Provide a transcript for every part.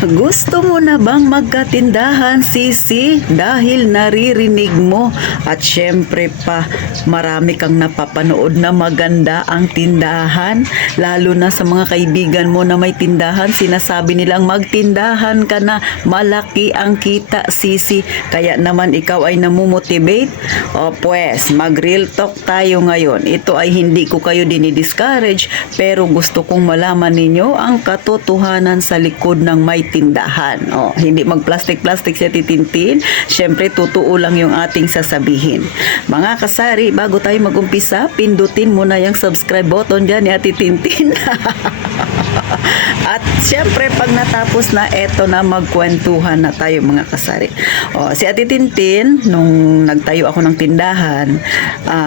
Gusto mo na bang magkatindahan, Sisi? Dahil naririnig mo at syempre pa marami kang napapanood na maganda ang tindahan, lalo na sa mga kaibigan mo na may tindahan, sinasabi nilang magtindahan ka na, malaki ang kita, Sisi. Kaya naman ikaw ay namumotivate. O pues, mag-real talk tayo ngayon. Ito ay hindi ko kayo dinidiscourage, pero gusto kong malaman ninyo ang katotohanan sa likod ng may tindahan. O, hindi mag-plastic-plastic siya titintin. Siyempre, totoo lang yung ating sasabihin. Mga kasari, bago tayo mag-umpisa, pindutin mo na yung subscribe button dyan ni Ate Tintin. At siyempre, pag natapos na, eto na, magkwentuhan na tayo mga kasari. O, si Ate Tintin, nung nagtayo ako ng tindahan,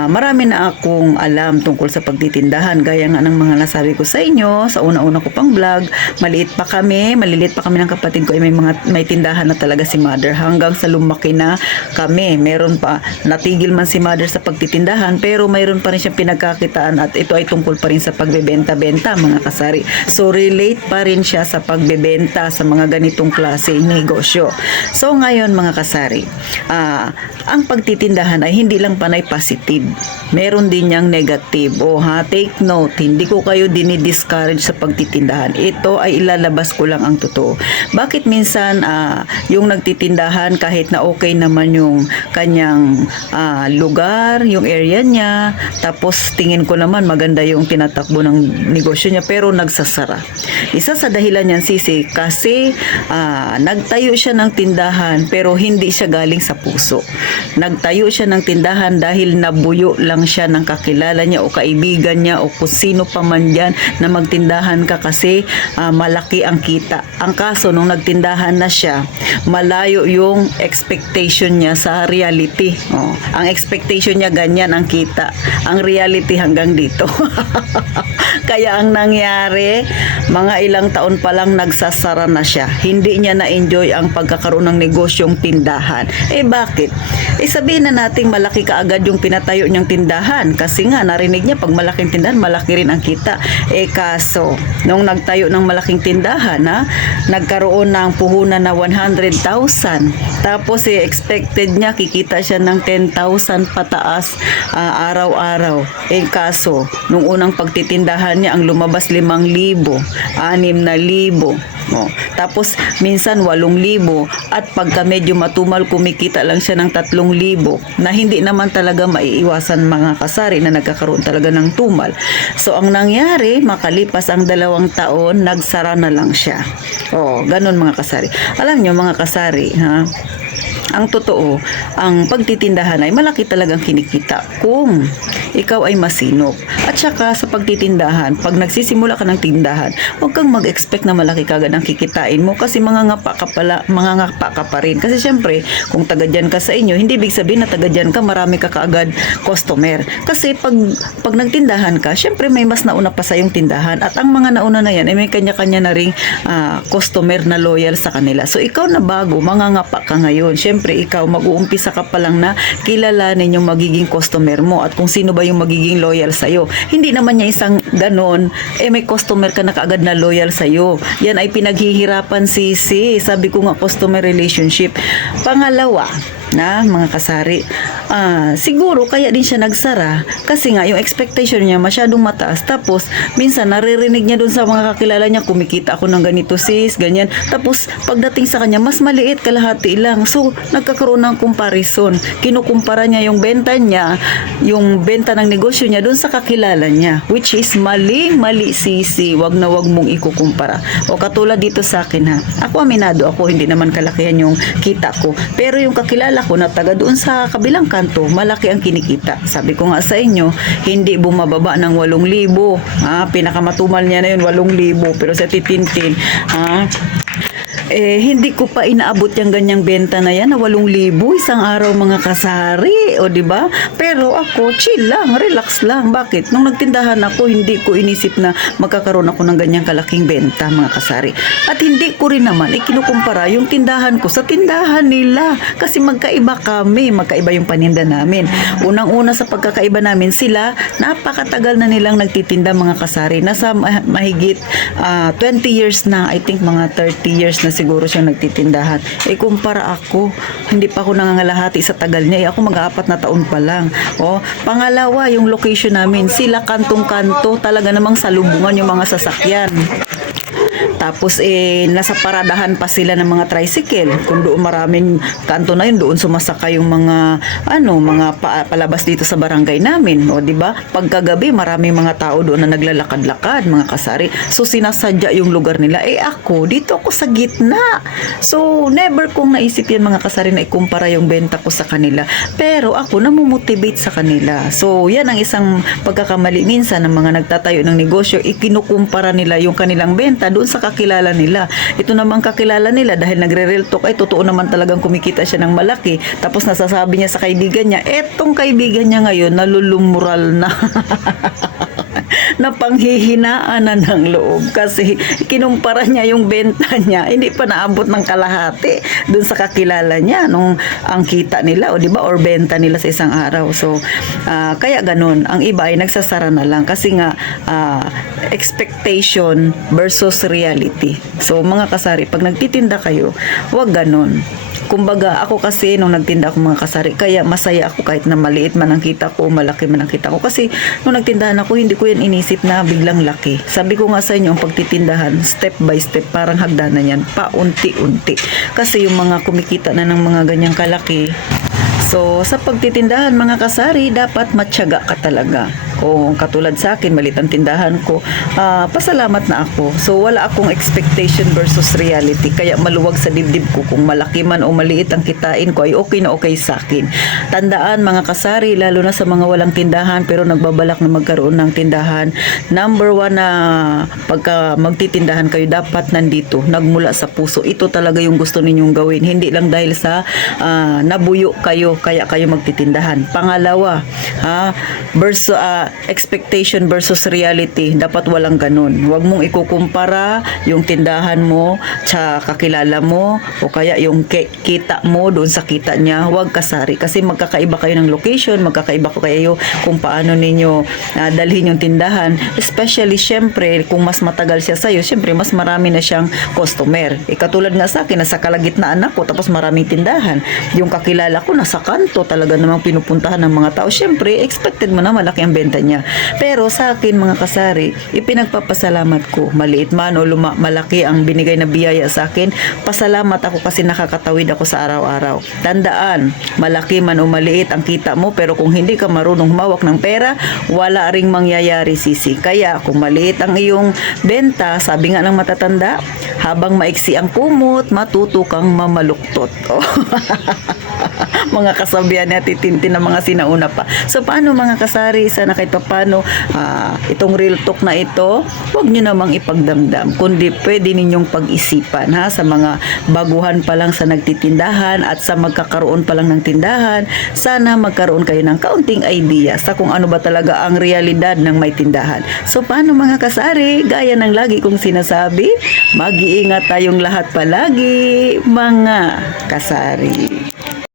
marami na akong alam tungkol sa pagtitindahan. Gaya nga ng mga nasabi ko sa inyo, sa una-una ko pang vlog, maliliit pa kami ng kapatid ko, ay may tindahan na talaga si mother. Hanggang sa lumaki na kami, meron pa, natigil man si mother sa pagtitindahan, pero mayroon pa rin siyang pinagkakitaan at ito ay tungkol pa rin sa pagbebenta-benta mga kasari. So, relate pa rin siya sa pagbebenta sa mga ganitong klase negosyo. So, ngayon mga kasari, ang pagtitindahan ay hindi lang panay positive. Meron din niyang negative. Take note, hindi ko kayo dinidiscourage sa pagtitindahan. Ito ay ilalabas ko lang ang totoo. Bakit minsan yung nagtitindahan kahit na okay naman yung kanyang lugar, yung area niya, tapos tingin ko naman maganda yung tinatakbo ng negosyo niya, pero nagsasara. Isa sa dahilan niyan, Sisi, kasi nagtayo siya ng tindahan pero hindi siya galing sa puso. Nagtayo siya ng tindahan dahil nabuyo lang siya ng kakilala niya o kaibigan niya o kung sino pa man dyan na magtindahan ka kasi malaki ang kita. Ang kaso, nung nagtindahan na siya, malayo yung expectation niya sa reality. Ang expectation niya ganyan ang kita. Ang reality hanggang dito. Kaya ang nangyari, mga ilang taon pa lang nagsasara na siya. Hindi niya na-enjoy ang pagkakaroon ng negosyong tindahan. Bakit? Sabihin na nating malaki kaagad yung pinatayo niyang tindahan. Kasi nga, narinig niya, pag malaking tindahan, malaki rin ang kita. Kaso, nung nagtayo ng malaking tindahan, nagkaroon ng puhunan na 100,000. Tapos, expected niya, kikita siya ng 10,000 pataas araw-araw. Kaso, nung unang pagtitindahan niya, ang lumabas 5,000, 6,000. Tapos, minsan 8,000. At pagka medyo matumal, kumikita lang siya ng 3,000 na hindi naman talaga maiiwasan mga kasari na nagkakaroon talaga ng tumal. So, ang nangyari, makalipas ang 2 taon, nagsara na lang siya. Ganun mga kasari. Alam nyo mga kasari, ang totoo, ang pagtitindahan ay malaki talagang kinikita kung ikaw ay masinop. At saka sa pagtitindahan, pag nagsisimula ka ng tindahan, huwag kang mag-expect na malaki kagad ang kikitain mo kasi mangangapa ka pa rin. Kasi syempre, kung taga dyan ka sa inyo, hindi ibig sabihin na taga dyan ka, marami ka kaagad customer. Kasi pag nagtindahan ka, syempre may mas nauna pa sa yung tindahan. At ang mga nauna na yan, ay may kanya-kanya na ring customer na loyal sa kanila. So ikaw na bago, mangangapa ka ngayon. Syempre, ikaw mag-uumpisa ka pa lang na kilalanin yung magiging customer mo at kung sino ba yung magiging loyal sa'yo. Hindi naman niya isang ganon, may customer ka na kaagad na loyal sa'yo. Yan ay pinaghihirapan, Sisi. Sabi ko nga, customer relationship. Pangalawa, mga kasari, siguro kaya din siya nagsara kasi nga yung expectation niya masyadong mataas. Tapos minsan naririnig niya dun sa mga kakilala niya, kumikita ako ng ganito sis, ganyan. Tapos pagdating sa kanya, mas maliit, kalahati lang. So nagkakaroon ng comparison. Kinukumpara niya yung benta ng negosyo niya dun sa kakilala niya, which is mali Sisi. Wag na wag mong ikukumpara. O katulad dito sa akin ako aminado ako, hindi naman kalakihan yung kita ko, pero yung kakilala ko na taga doon sa kabilang kanto, malaki ang kinikita. Sabi ko nga sa inyo, hindi bumababa ng 8,000. Pinakamatumal niya na yun, 8,000. Pero sa titintin, hindi ko pa inaabot yung ganyang benta na yan na 8,000 isang araw mga kasari, o di ba? Pero Pero ako, chill lang, relax lang. Bakit? Nung nagtindahan ako, hindi ko inisip na magkakaroon ako ng ganyang kalaking benta, mga kasari. At hindi ko rin naman ikinukumpara yung tindahan ko sa tindahan nila. Kasi magkaiba kami, magkaiba yung paninda namin. Unang-una sa pagkakaiba namin, sila, napakatagal na nilang nagtitinda, mga kasari. Nasa mahigit 20 years na, I think mga 30 years na siguro siyang nagtitindahan. Kumpara ako, hindi pa ako nangangalahati sa tagal niya. Ako mag-4 na taon pa lang. Pangalawa, yung location namin, sila kantong-kanto, talaga namang salubungan yung mga sasakyan. Tapos nasa paradahan pa sila ng mga tricycle. Kung doon maraming kanto na yun, doon sumasaka yung mga palabas dito sa barangay namin, di ba? Pagkagabi, maraming mga tao doon na naglalakad-lakad, mga kasari. So sinasadya yung lugar nila. Ako, dito ako sa gitna. So never kong naisip yan, mga kasari, na ikumpara yung benta ko sa kanila. Pero ako namumotivate sa kanila. So yan ang isang pagkakamali minsan ng mga nagtatayo ng negosyo, ikinukumpara nila yung kanilang benta doon sa kakilala nila. Ito namang kakilala nila dahil nagre-real talk, totoo naman talagang kumikita siya ng malaki. Tapos nasasabi niya sa kaibigan niya, etong kaibigan niya ngayon nalulumural na. Na panghihinaan na ng loob kasi kinumpara niya yung benta niya, hindi pa naabot ng kalahati dun sa kakilala niya nung ang kita nila, o di ba, or benta nila sa isang araw. So kaya ganun, ang iba ay nagsasara na lang kasi nga expectation versus reality. So mga kasari, pag nagtitinda kayo, wag ganun. Kumbaga, ako kasi nung nagtinda ako, mga kasari, kaya masaya ako kahit na maliit man ang kita ko, malaki man ang kita ko. Kasi nung nagtindahan ako, hindi ko yan inisip na biglang laki. Sabi ko nga sa inyo, ang pagtitindahan, step by step, parang hagdanan yan, paunti-unti. Kasi yung mga kumikita na ng mga ganyang kalaki, so sa pagtitindahan, mga kasari, dapat matyaga ka talaga. Kung katulad sa akin, maliit ang tindahan ko, pasalamat na ako. So wala akong expectation versus reality, kaya maluwag sa dibdib ko kung malaki man o maliit ang kitain ko, ay okay na okay sa akin. Tandaan, mga kasari, lalo na sa mga walang tindahan pero nagbabalak na magkaroon ng tindahan, number 1 na pagka magtitindahan kayo, dapat nandito, nagmula sa puso. Ito talaga yung gusto ninyong gawin, hindi lang dahil sa nabuyo kayo kaya kayo magtitindahan. Pangalawa, expectation versus reality, dapat walang ganun. Huwag mong ikukumpara yung tindahan mo sa kakilala mo o kaya yung kita mo doon sa kita niya. Huwag kasari kasi magkakaiba kayo ng location, magkakaiba kayo kung paano ninyo dalhin yung tindahan. Especially, syempre, kung mas matagal siya sa'yo, syempre, mas marami na siyang customer. Katulad nga sa akin, nasa kalagitnaan ako, tapos maraming tindahan. Yung kakilala ko, nasa kanto, talaga namang pinupuntahan ng mga tao. Syempre, expected mo na malaki ang benta niya. Pero sa akin, mga kasari, ipinagpapasalamat ko, maliit man o malaki ang binigay na biyaya sa akin, pasalamat ako kasi nakakatawid ako sa araw-araw. Tandaan, malaki man o maliit ang kita mo, pero kung hindi ka marunong humawak ng pera, wala ring mangyayari, sisi. Kaya kung maliit ang iyong benta, sabi nga ng matatanda, habang maiksi ang kumot, matuto kang mamaluktot. Mga kasabihan ni Ate Tintin na mga sinauna pa. So paano, mga kasari, sana kahit paano itong real talk na ito, huwag nyo namang ipagdamdam, kundi pwede ninyong pag-isipan, sa mga baguhan pa lang sa nagtitindahan at sa magkakaroon pa lang ng tindahan, sana magkaroon kayo ng kaunting idea sa kung ano ba talaga ang realidad ng may tindahan. So paano, mga kasari, gaya ng lagi kong sinasabi, mag-iingat tayong lahat palagi, mga kasari.